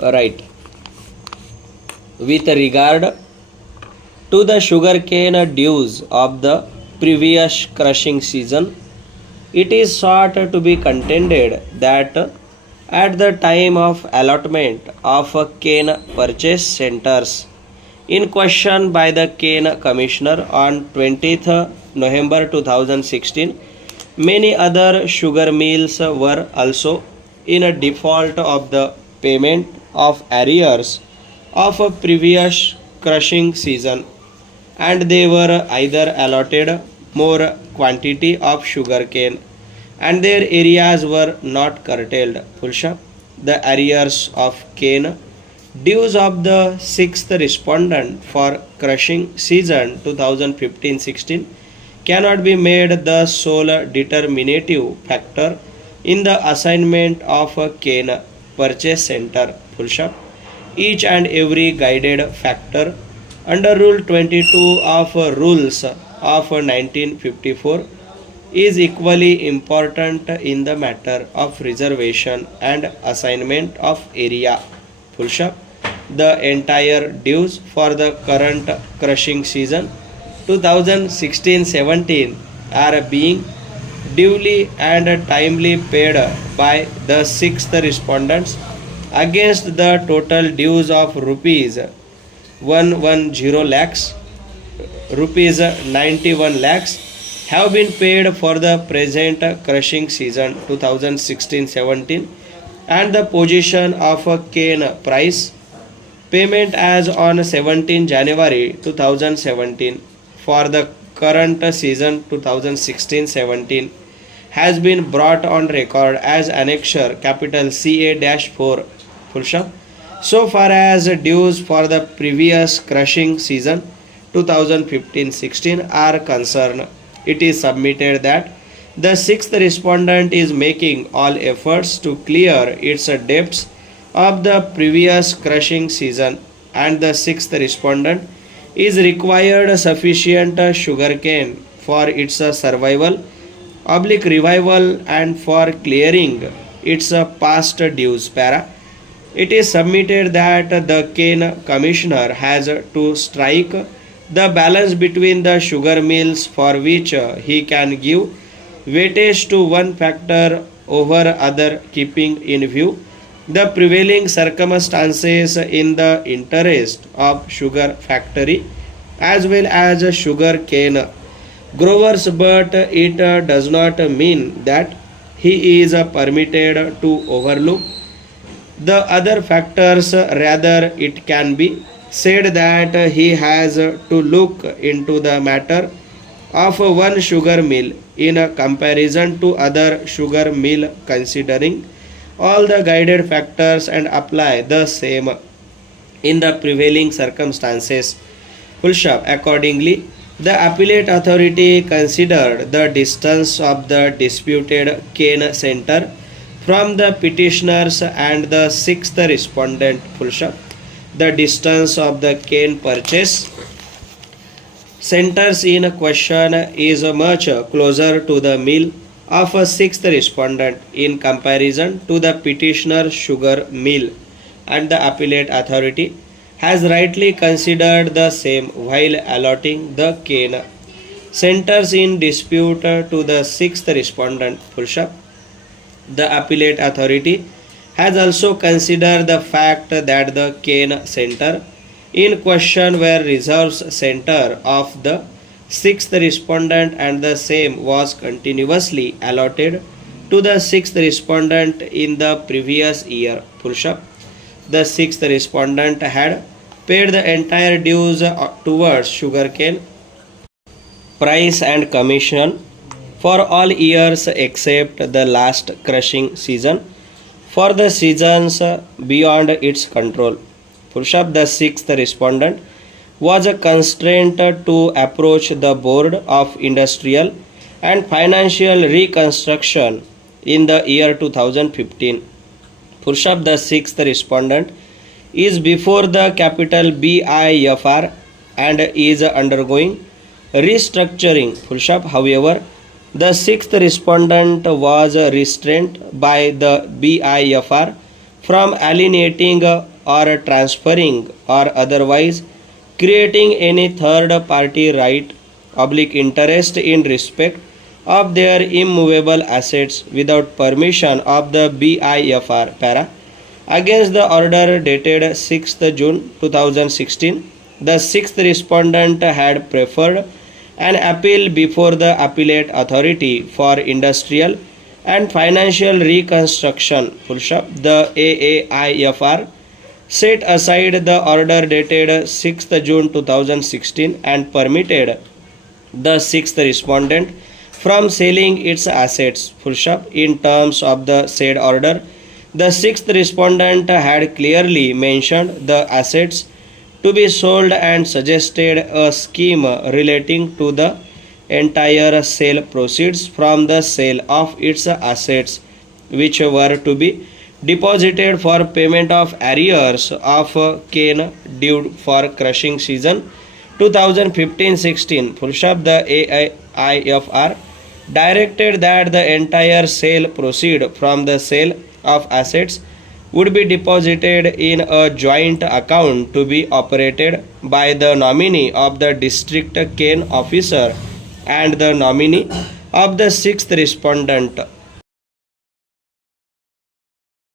Right. With regard to the sugarcane dues of the previous crushing season, it is sought to be contended that at the time of allotment of cane purchase centers in question by the cane commissioner on 20th November 2016, many other sugar mills were also in a default of the payment of arrears of a previous crushing season, and they were either allotted more quantity of sugarcane and their areas were not curtailed. Pulsha, the arrears of cane dues of the sixth respondent for crushing season 2015-16 cannot be made the sole determinative factor in the assignment of a cane purchase center. Pulsha, each and every guided factor under Rule 22 of Rules of 1954 is equally important in the matter of reservation and assignment of area. Full stop. The entire dues for the current crushing season 2016-17 are being duly and timely paid by the sixth respondents against the total dues of rupees 110 lakhs, rupees 91 lakhs have been paid for the present crushing season 2016-17, and the position of a cane price payment as on 17 January 2017 for the current season 2016-17 has been brought on record as annexure capital CA-4 full stop. So far as dues for the previous crushing season 2015-16 are concerned, it is submitted that the sixth respondent is making all efforts to clear its debts of the previous crushing season, and the sixth respondent is required sufficient sugarcane for its survival, revival, and for clearing its past dues. Para. It is submitted that the cane commissioner has to strike the balance between the sugar mills for which he can give weightage to one factor over other, keeping in view the prevailing circumstances in the interest of sugar factory as well as sugar cane growers, but it does not mean that he is permitted to overlook the other factors. Rather, it can be said that he has to look into the matter of one sugar mill in a comparison to other sugar mill, considering all the guided factors and apply the same in the prevailing circumstances. Full stop. Accordingly, the appellate authority considered the distance of the disputed cane center from the petitioners and the sixth respondent. Full stop. The distance of the cane purchase centers in question is much closer to the mill of a sixth respondent in comparison to the petitioner sugar mill, and the appellate authority has rightly considered the same while allotting the cane centers in dispute to the sixth respondent. Full stop. The appellate authority has also considered the fact that the cane center in question were reserves center of the sixth respondent, and the same was continuously allotted to the sixth respondent in the previous year. Full stop. The sixth respondent had paid the entire dues towards sugarcane price and commission for all years except the last crushing season for the seasons beyond its control. Full stop. The sixth respondent was constrained to approach the Board of Industrial and Financial Reconstruction in the year 2015. Full stop. The sixth respondent is before the capital BIFR and is undergoing restructuring. Full stop. However, the sixth respondent was restrained by the BIFR from alienating or transferring or otherwise creating any third party right oblique interest in respect of their immovable assets without permission of the BIFR para. Against the order dated 6th June 2016, the sixth respondent had preferred an appeal before the Appellate Authority for Industrial and Financial Reconstruction, the AAIFR, set aside the order dated 6th June 2016 and permitted the sixth respondent from selling its assets, in terms of the said order. The sixth respondent had clearly mentioned the assets to be sold and suggested a scheme relating to the entire sale proceeds from the sale of its assets, which were to be deposited for payment of arrears of cane due for crushing season 2015-16. The AIFR directed that the entire sale proceed from the sale of assets would be deposited in a joint account to be operated by the nominee of the district cane officer and the nominee of the sixth respondent